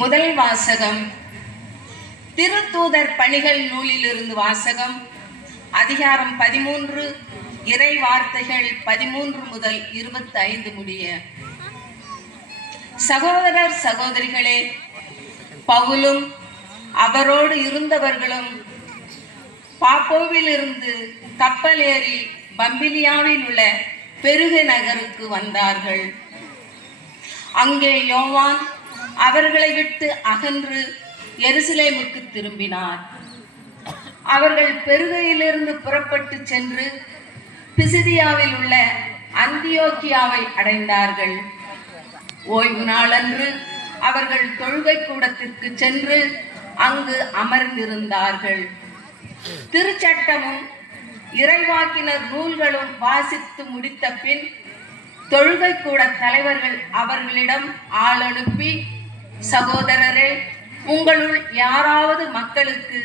முதல் வாசகம் திருத்தூதர் பணிகள் நூலிலிருந்து வாசகம். அதிகாரம் 13, இறை வார்த்தைகள் 13 முதல் 25 முடிய. சகோதரர் சகோதரிகளே, பவுலும் அவரோடு இருந்தவர்களும் பாப்போவில் இருந்து கப்பல் ஏறி பம்பிலியாவில் உள்ள பெருகு நகருக்கு வந்தார்கள். அங்கே யோவான் அவர்களை விட்டு அகன்று எருசலேமுக்கு திரும்பினார். அவர்கள் பெருகையிலிருந்து புறப்பட்டு சென்று பிசிதியாவில் உள்ள அந்தியோக்கியாவை அடைந்தார்கள். ஓய்வு நாளன்று அவர்கள் தொழுகை கூடத்திற்கு சென்று அங்கு அமர்ந்திருந்தார்கள். திருச்சட்டமும் இறைவாக்கினர் நூல்களும் வாசித்து முடித்த பின் தொழுகை கூட தலைவர்கள் அவர்களிடம் ஆள் அனுப்பி, சகோதரரே, உங்களுள் யாராவது மக்களுக்கு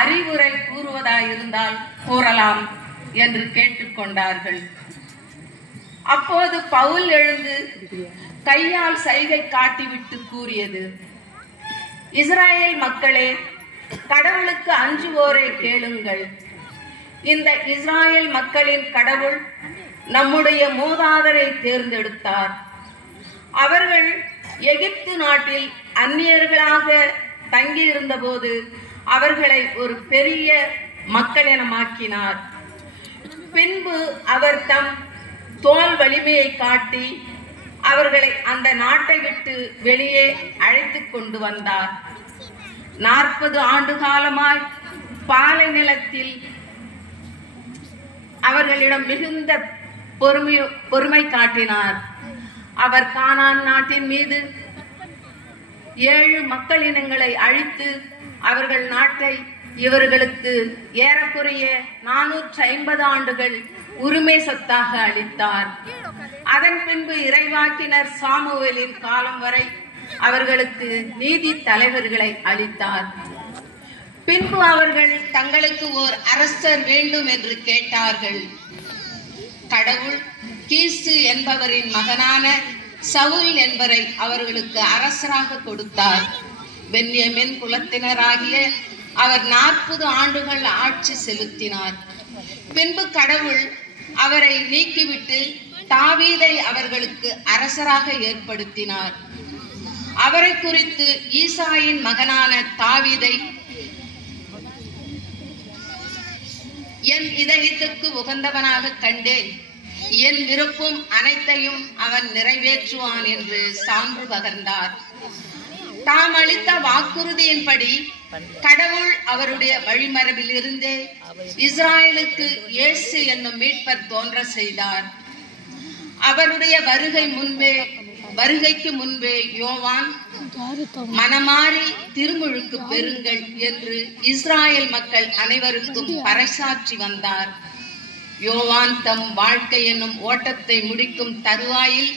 அறிவுரை கூறுவதாயிருந்தால் கூறலாம் என்று கேட்டுக்கொண்டார்கள். அப்போது பவுல் எழுந்து கையால் சைகை காட்டிவிட்டு கூறியது: இஸ்ராயேல் மக்களே, கடவுளுக்கு அஞ்சுவோரை கேளுங்கள். இந்த இஸ்ராயேல் மக்களின் கடவுள் நம்முடைய மூதாதையரை தேர்ந்தெடுத்தார். அவர்கள் எகிப்து நாட்டில் அந்நியர்களாக தங்கியிருந்த போது அவர்களை ஒரு பெரிய மக்களினமாக்கினார். பின்பு அவர் தம் தோல் வலிமையை காட்டி அவர்களை அந்த நாட்டை விட்டு வெளியே அழைத்து கொண்டு வந்தார். 40 ஆண்டு காலமாய் பாலை நிலத்தில் அவர்களிடம் மிகுந்த பொறுமை காட்டினார். அவர் கானான் நாட்டின் மீது 7 மக்களினங்களை அழித்து அவர்கள் நாட்டை இவர்களுக்கு ஏறக்குறைய 450 ஆண்டுகள் உரிமை சொத்தாக அளித்தார். அதன் பின்பு இறைவாக்கினர் சாமுவேலின் காலம் வரை அவர்களுக்கு நீதி தலைவர்களை அளித்தார். பின்பு அவர்கள் தங்களுக்கு ஓர் அரசர் வேண்டும் என்று கேட்டார்கள். கடவுள் கீசு என்பவரின் மகனான சவுல் என்பவரை அவர்களுக்கு அரசராக கொடுத்தார். பென்யமின் குலத்தினராகிய அவர் 40 ஆண்டுகள் ஆட்சி செலுத்தினார். பின்பு கடவுள் அவரை நீக்கிவிட்டு தாவீதை அவர்களுக்கு அரசராக ஏற்படுத்தினார். அவரை குறித்து ஈசாயின் மகனான தாவீதை என் இதயத்துக்கு உகந்தவனாக கண்டேன், என் விருப்பம் அனைத்தையும் அவன் நிறைவேற்றுவான் என்று சான்று பகர்ந்தார். தாம் அளித்த வாக்குறுதியின்படி கடவுள் அவருடைய வழிமரபில் இருந்தே இஸ்ராயலுக்கு இயேசு என்னும் மீட்பர் தோன்ற செய்தார். அவருடைய வருகைக்கு முன்பே யோவான் மனமாறி திருமுழுக்கு பெறுங்கள் என்று இஸ்ராயல் மக்கள் அனைவருக்கும் பறைசாற்றி வந்தார். யோவான் தம் வாழ்க்கை என்னும் ஓட்டத்தை முடிக்கும் தருவாயில்,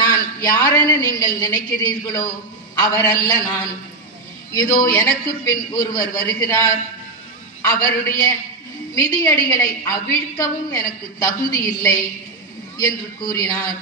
நான் யாரென நீங்கள் நினைக்கிறீர்களோ அவரல்ல நான், இதோ எனக்கு பின் ஒருவர் வருகிறார், அவருடைய மிதியடிகளை அவிழ்க்கவும் எனக்கு தகுதி இல்லை என்று கூறினார்.